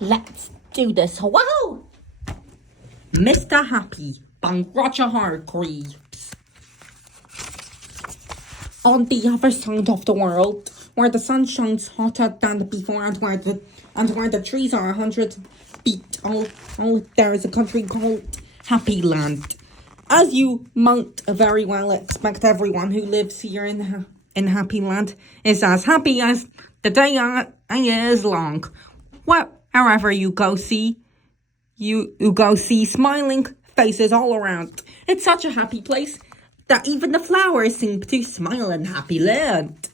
Let's do this. Wow! Mr. Happy by Roger Hargreaves. On the other side of the world, where the sun shines hotter than before and where the trees are 100 feet tall, there is a country called Happy Land. As you might very well expect, everyone who lives here in Happy Land is as happy as the day is long. Wherever you go see smiling faces all around. It's such a happy place that even the flowers seem to smile in Happy Land.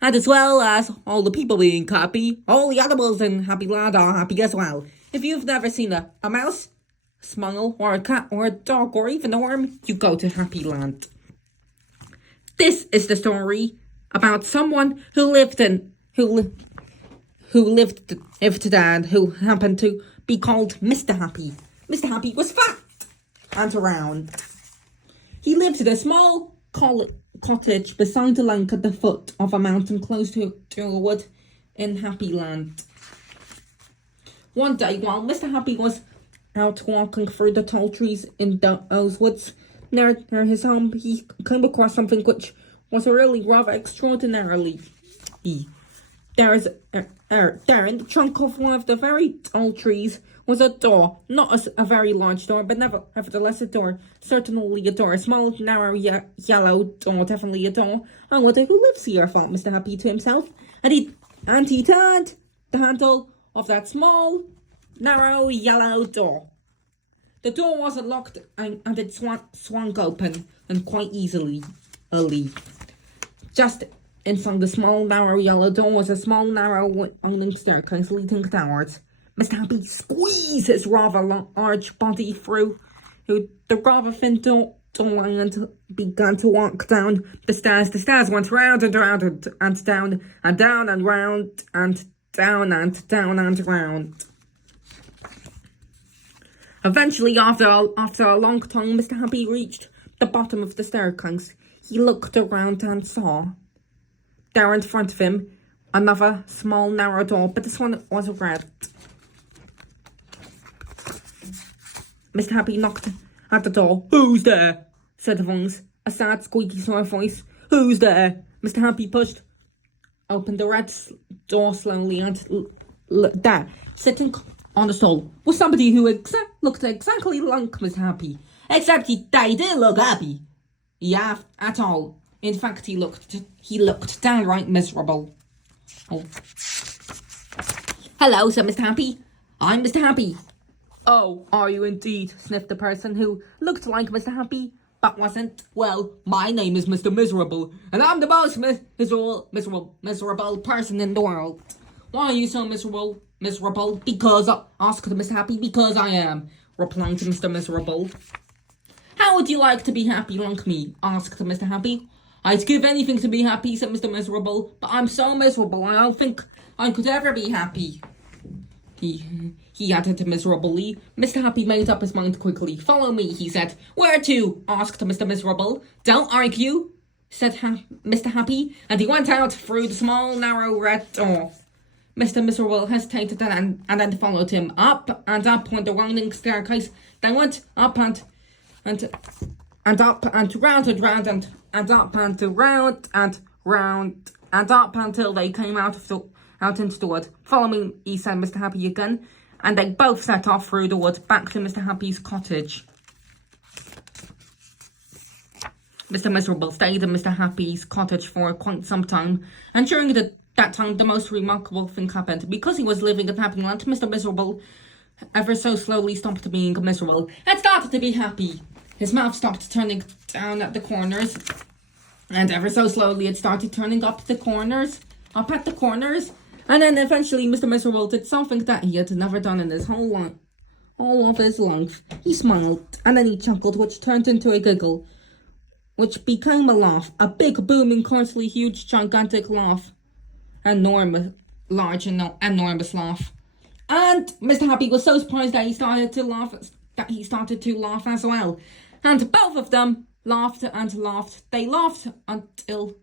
And as well as all the people being happy, all the animals in Happy Land are happy as well. If you've never seen a mouse smile, or a cat, or a dog, or even a worm, you go to Happy Land. This is the story about someone who lived and who happened to be called Mr. Happy. Mr. Happy was fat and round. He lived in a small cottage beside a lake at the foot of a mountain close to a wood in Happy Land. One day, while Mr. Happy was out walking through the tall trees in those woods near his home, he came across something which was really rather extraordinarily. There in the trunk of one of the very tall trees was a door, not a very large door, but nevertheless a door, certainly a door, a small, narrow, yellow door, definitely a door. I wonder who lives here, thought Mr. Happy to himself, and he turned the handle of that small, narrow, yellow door. The door wasn't locked, and it swung open, and quite easily. Just inside the small, narrow, yellow door was a small, narrow, winding staircase leading downwards. Mr. Happy squeezed his rather large body through the rather thin door and began to walk down the stairs. The stairs went round and round and down and down and round and down and down and round. Eventually, after a long time, Mr. Happy reached the bottom of the staircase. He looked around and saw, there in front of him, another small, narrow door, but this one was red. Mr. Happy knocked at the door. "Who's there?" said a voice, a sad, squeaky sort of voice. "Who's there?" Mr. Happy pushed open the red door slowly, and there, sitting on the stool, was somebody who looked exactly like Mr. Happy, except they didn't look happy. Yeah, at all. In fact, he looked downright miserable. Oh. "Hello," said Mr. Happy. "I'm Mr. Happy." "Oh, are you indeed?" sniffed the person who looked like Mr. Happy, but wasn't. "Well, my name is Mr. Miserable, and I'm the most miserable person in the world." "Why are you so miserable?" "Because," asked Mr. Happy. "Because I am," replied Mr. Miserable. "How would you like to be happy like me?" asked Mr. Happy. "I'd give anything to be happy," said Mr. Miserable, "but I'm so miserable I don't think I could ever be happy." He added miserably. Mr. Happy made up his mind quickly. "Follow me," he said. "Where to?" asked Mr. Miserable. "Don't argue," said Mr. Happy, and he went out through the small, narrow, red door. Mr. Miserable hesitated and then followed him. Up and up went the winding staircase. They went up and up and round and round and up and round and round and up until they came out into the wood. "Follow me," he said Mr. Happy again, and they both set off through the wood back to Mr. Happy's cottage. Mr. Miserable stayed in Mr. Happy's cottage for quite some time, and during that time the most remarkable thing happened. Because he was living in Happy Land, Mr. Miserable ever so slowly stopped being miserable and started to be happy. His mouth stopped turning down at the corners, and ever so slowly it started turning up at the corners, And then eventually Mr. Miserable did something that he had never done in his whole life. All of his life. He smiled, and then he chuckled, which turned into a giggle, which became a laugh. A big, booming, constantly huge, gigantic laugh. Enormous, large, and enormous laugh. And Mr. Happy was so surprised that he started to laugh as well. And both of them laughed and laughed. They laughed until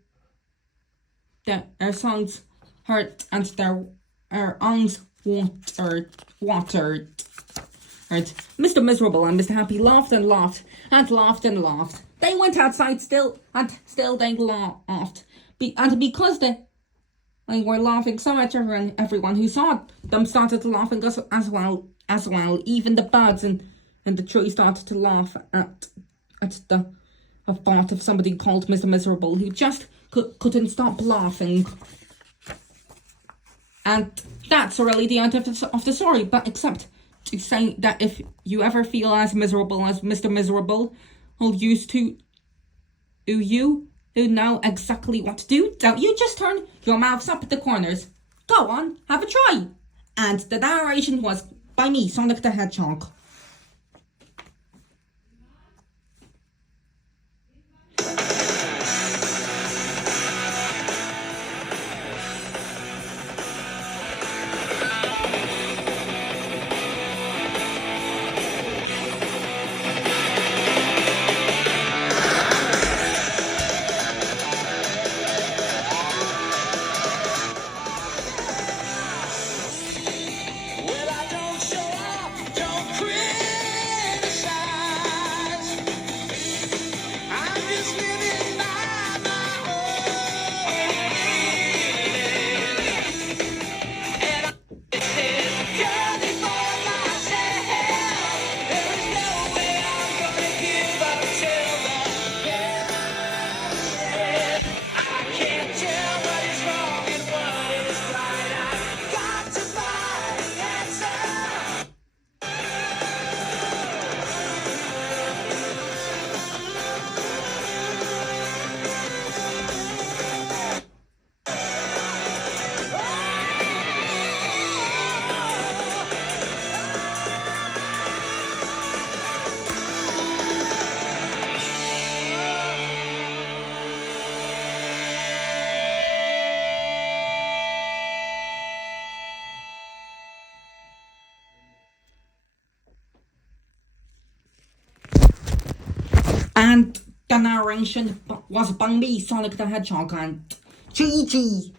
their songs hurt and their eyes watered. Right. Mr. Miserable and Mr. Happy laughed and laughed and laughed and laughed. They went outside still they laughed. And because they were laughing so much, everyone who saw them started laughing as well. Even the birds in the tree started to laugh at the thought of somebody called Mr. Miserable who just couldn't stop laughing. And that's really the end of the story, but except to say that if you ever feel as miserable as Mr. Miserable, who used to, you know exactly what to do, don't you just turn your mouths up at the corners. Go on, have a try. And the narration was by me, Sonic the Hedgehog. And the narration was by me, Sonic the Hedgehog, and GG.